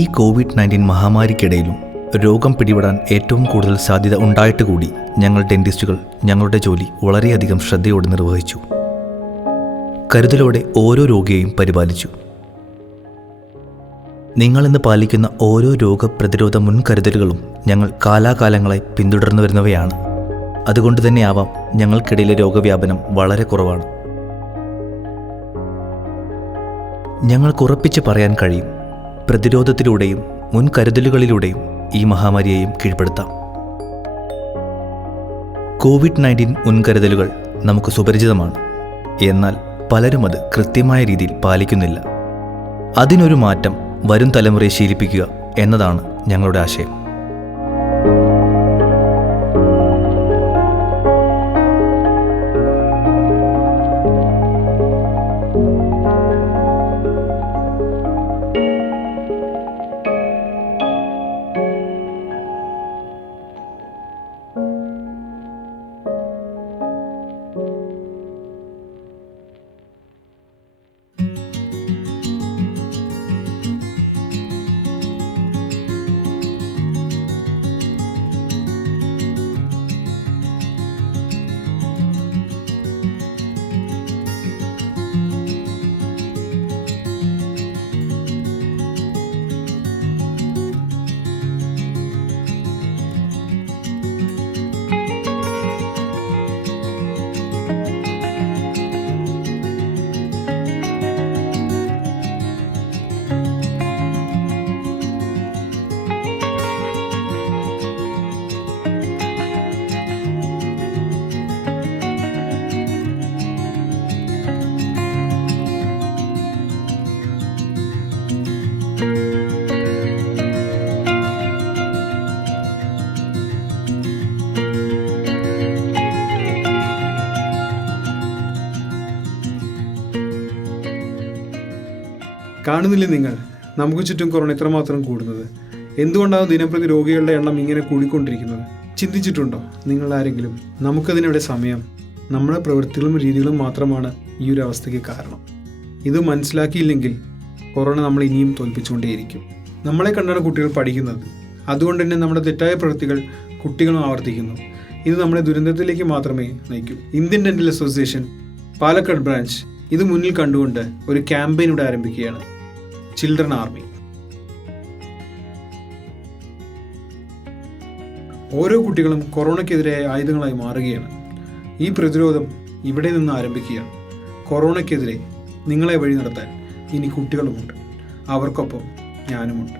ഈ കോവിഡ്-19 മഹാമാരിക്കിടയിലും രോഗം പിടിപെടാൻ ഏറ്റവും കൂടുതൽ സാധ്യത ഉണ്ടായിട്ട് കൂടി ഞങ്ങൾ ഡെന്റിസ്റ്റുകൾ ഞങ്ങളുടെ ജോലി വളരെയധികം ശ്രദ്ധയോടെ നിർവഹിച്ചു. കരുതലോടെ ഓരോ രോഗിയെയും പരിപാലിച്ചു. നിങ്ങളിന്ന് പാലിക്കുന്ന ഓരോ രോഗപ്രതിരോധ മുൻകരുതലുകളും ഞങ്ങൾ കാലാകാലങ്ങളായി പിന്തുടർന്നു വരുന്നവയാണ്. അതുകൊണ്ട് തന്നെയാവാം ഞങ്ങൾക്കിടയിലെ രോഗവ്യാപനം വളരെ കുറവാണ്. ഞങ്ങൾക്ക് ഉറപ്പിച്ച് പറയാൻ കഴിയും, പ്രതിരോധത്തിലൂടെയും മുൻകരുതലുകളിലൂടെയും ഈ മഹാമാരിയെയും കീഴ്പ്പെടുത്താം. കോവിഡ്-19 മുൻകരുതലുകൾ നമുക്ക് സുപരിചിതമാണ്. എന്നാൽ പലരും അത് കൃത്യമായ രീതിയിൽ പാലിക്കുന്നില്ല. അതിനൊരു മാറ്റം വരും തലമുറയെ ശീലിപ്പിക്കുക എന്നതാണ് ഞങ്ങളുടെ ആശയം. കാണുന്നില്ലേ നിങ്ങൾ, നമുക്ക് ചുറ്റും കൊറോണ ഇത്രമാത്രം കൂടുന്നത്? എന്തുകൊണ്ടാണ് ദിനംപ്രതി രോഗികളുടെ എണ്ണം ഇങ്ങനെ കൂടിക്കൊണ്ടിരിക്കുന്നത്? ചിന്തിച്ചിട്ടുണ്ടോ നിങ്ങൾ ആരെങ്കിലും? നമുക്കതിനിവിടെ സമയം, നമ്മുടെ പ്രവൃത്തികളും രീതികളും മാത്രമാണ് ഈ ഒരു അവസ്ഥയ്ക്ക് കാരണം. ഇത് മനസ്സിലാക്കിയില്ലെങ്കിൽ കൊറോണ നമ്മൾ ഇനിയും തോൽപ്പിച്ചുകൊണ്ടേയിരിക്കും. നമ്മളെ കണ്ടാണ് കുട്ടികൾ പഠിക്കുന്നത്. അതുകൊണ്ട് തന്നെ നമ്മുടെ തെറ്റായ പ്രവൃത്തികൾ കുട്ടികളും ആവർത്തിക്കുന്നു. ഇത് നമ്മളെ ദുരന്തത്തിലേക്ക് മാത്രമേ നയിക്കൂ. Indian dental association Palakkad branch ഇത് മുന്നിൽ കണ്ടുകൊണ്ട് ഒരു ക്യാമ്പയിൻ ഇവിടെ ആരംഭിക്കുകയാണ്. Children army. ഓരോ കുട്ടികളും കൊറോണയ്ക്കെതിരായ ആയുധങ്ങളായി മാറുകയാണ്. ഈ പ്രതിരോധം ഇവിടെ നിന്ന് ആരംഭിക്കുകയാണ്. കൊറോണയ്ക്കെതിരെ നിങ്ങളെ വഴി നടത്താൻ ഇനി കുട്ടികളുമുണ്ട്. അവർക്കൊപ്പം ഞാനുമുണ്ട്.